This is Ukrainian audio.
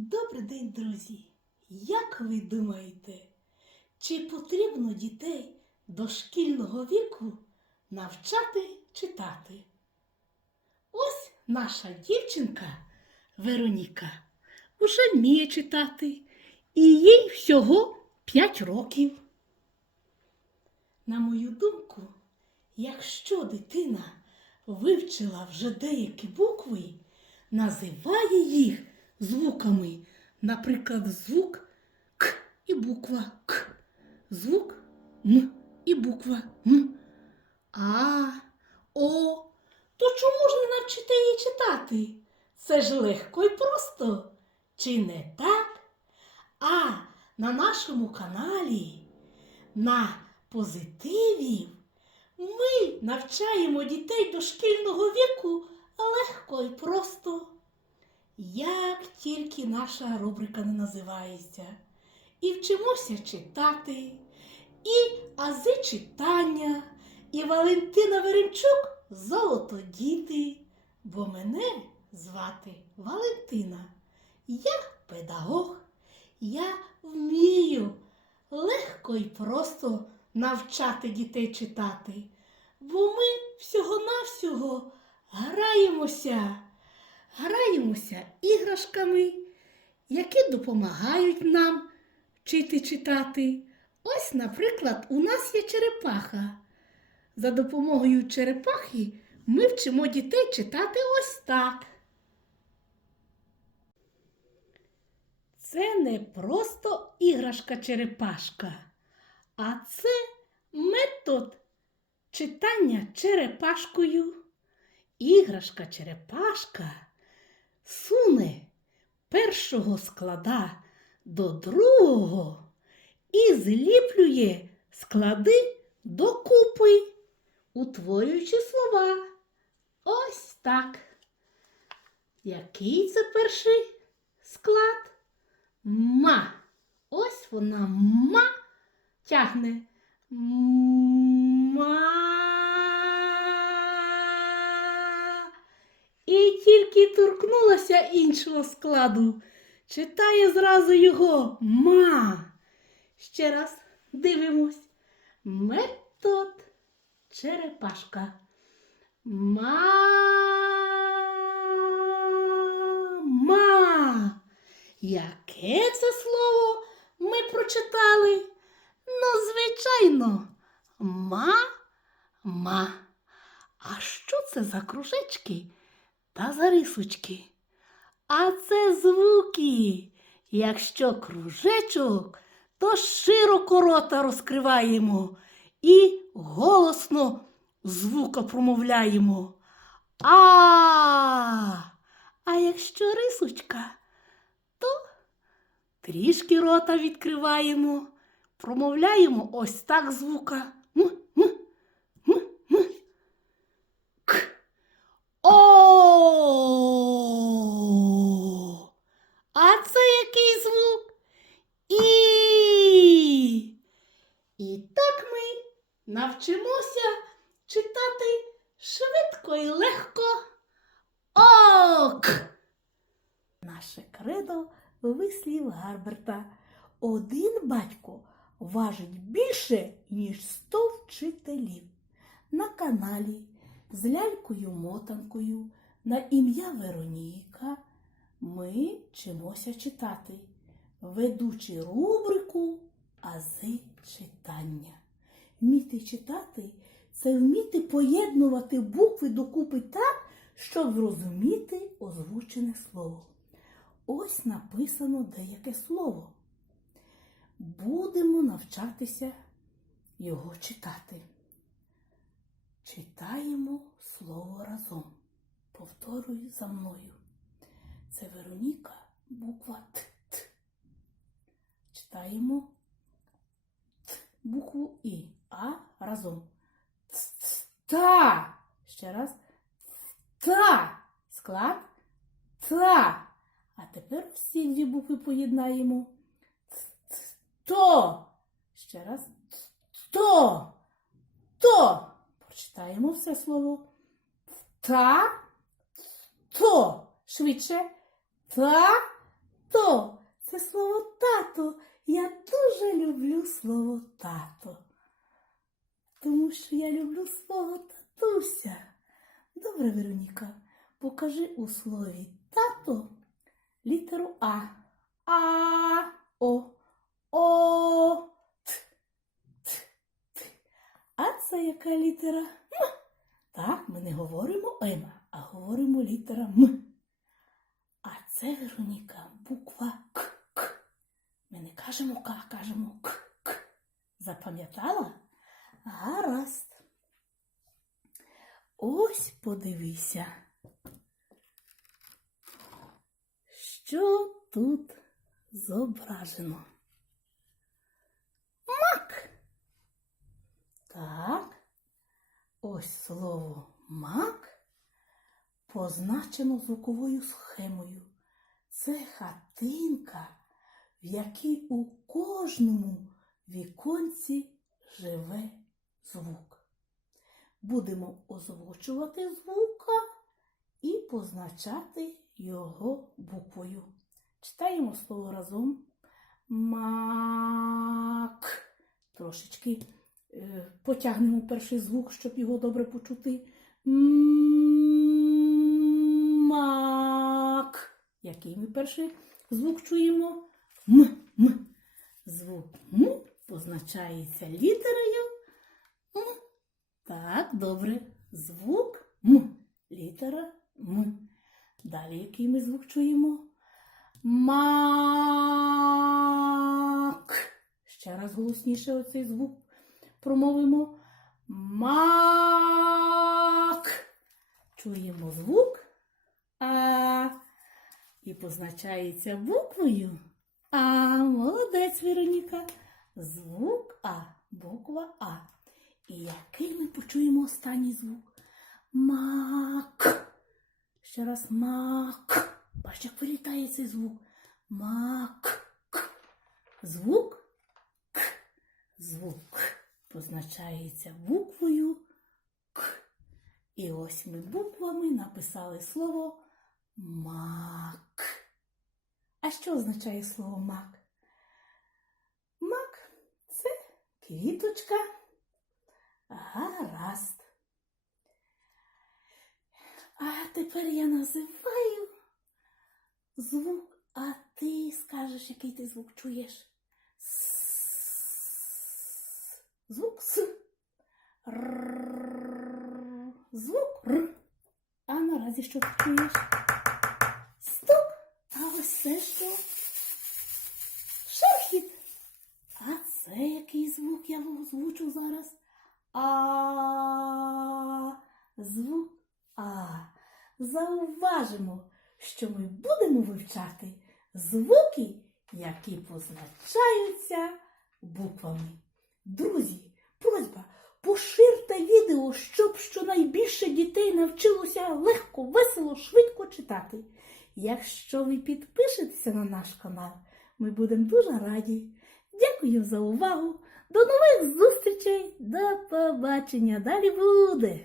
Добрий день, друзі! Як ви думаєте, чи потрібно дітей дошкільного віку навчати читати? Ось наша дівчинка Вероніка уже вміє читати, і їй всього 5 років. На мою думку, якщо дитина вивчила вже деякі букви, називає їх звуками, наприклад, звук К і буква К, звук М і буква М, А, О, то чому ж не навчити її читати? Це ж легко і просто, чи не так? А на нашому каналі на позитиві ми навчаємо дітей дошкільного віку легко і просто. Як тільки наша рубрика не називається, і вчимося читати, і ази читання, і Валентина Веремчук Золото діти, бо мене звати Валентина. Я педагог, я вмію легко і просто навчати дітей читати, бо ми всього-навсього граємося граємося іграшками, які допомагають нам вчити читати. Ось, наприклад, у нас є черепаха. За допомогою черепахи ми вчимо дітей читати ось так. Це не просто іграшка-черепашка, а це метод читання черепашкою. Іграшка-черепашка суне першого склада до другого і зліплює склади докупи, утворюючи слова. Ось так. Який це перший склад? Ма. Ось вона ма тягне. Ма. І тільки торкнулася іншого складу. Читає зразу його ма. Ще раз дивимось. Метод черепашка. Ма. Яке це слово ми прочитали? Ну, звичайно, ма-ма. А що це за кружечки та за рисочки? А це звуки. Якщо кружечок, то широко рота розкриваємо і голосно звука промовляємо. А, а якщо рисочка, то трішки рота відкриваємо, промовляємо ось так звука. М, м, м, м. К. О. А це який звук? І. І так ми навчимося читати швидко і легко. Ок. Наше кредо вислів Гарберта. Один батько важить більше, ніж сто вчителів. На каналі з лялькою-мотанкою на ім'я Вероніка ми вчимося читати, ведучи рубрику Ази читання. Вміти читати це вміти поєднувати букви докупи так, щоб зрозуміти озвучене слово. Ось написано деяке слово. Будемо навчатися його читати. Читаємо слово разом. Повторюй за мною. Це Вероніка, буква Т. Читаємо букву І. А разом. Та. Ще раз. Та. Склад. Та. А тепер всі дві букви поєднаємо. То. Ще раз. То. То. Прочитаємо все слово. Та. То. Швидше. Та. Тато! Це слово тато. Я дуже люблю слово тато. Тому що я люблю свого татуся. Добре, Вероніка, покажи у слові тато літеру А. А, О, О, Т, Т, Т. А це яка літера? М. Так, ми не говоримо М, а говоримо літера М. А це, Вероніка, буква кажемо К, кажемо К. К. Запам'ятала? Гаразд. Ось подивися. Що тут зображено? Мак. Так. Ось слово мак позначено звуковою схемою. Це хатинка, в якій у кожному віконці живе звук. Будемо озвучувати звука і позначати його буквою. Читаємо слово разом. Мак. Трошечки е, потягнемо перший звук, щоб його добре почути. Мак. Який ми перший звук чуємо? М. М. Звук М позначається літерою М. Так, добре. Звук М. Літера М. Далі який ми звук чуємо? Мак. Ще раз голосніше оцей звук промовимо. Мак. Чуємо звук А. І позначається буквою. Молодець, Вероніка. Звук А. Буква А. І який ми почуємо останній звук? Мак. Ще раз мак. Бач, як вилітає цей звук. Мак. К. Звук К. Звук позначається буквою К. І ось ми буквами написали слово мак. А що означає слово? Мак це квіточка. Гаразд. А тепер я називаю звук, а ти скажеш, який ти звук чуєш. Звук С. Звук Р. А наразі що ти чуєш? Стоп! А ось це що? Шерхіт. А це який звук я озвучу зараз? А. Звук А. Зауважимо, що ми будемо вивчати звуки, які позначаються буквами. Друзі, просьба, поширте відео, щоб щонайбільше дітей навчилося легко, весело, швидко читати. Якщо ви підпишетеся на наш канал, ми будемо дуже раді. Дякую за увагу. До нових зустрічей. До побачення. Далі буде.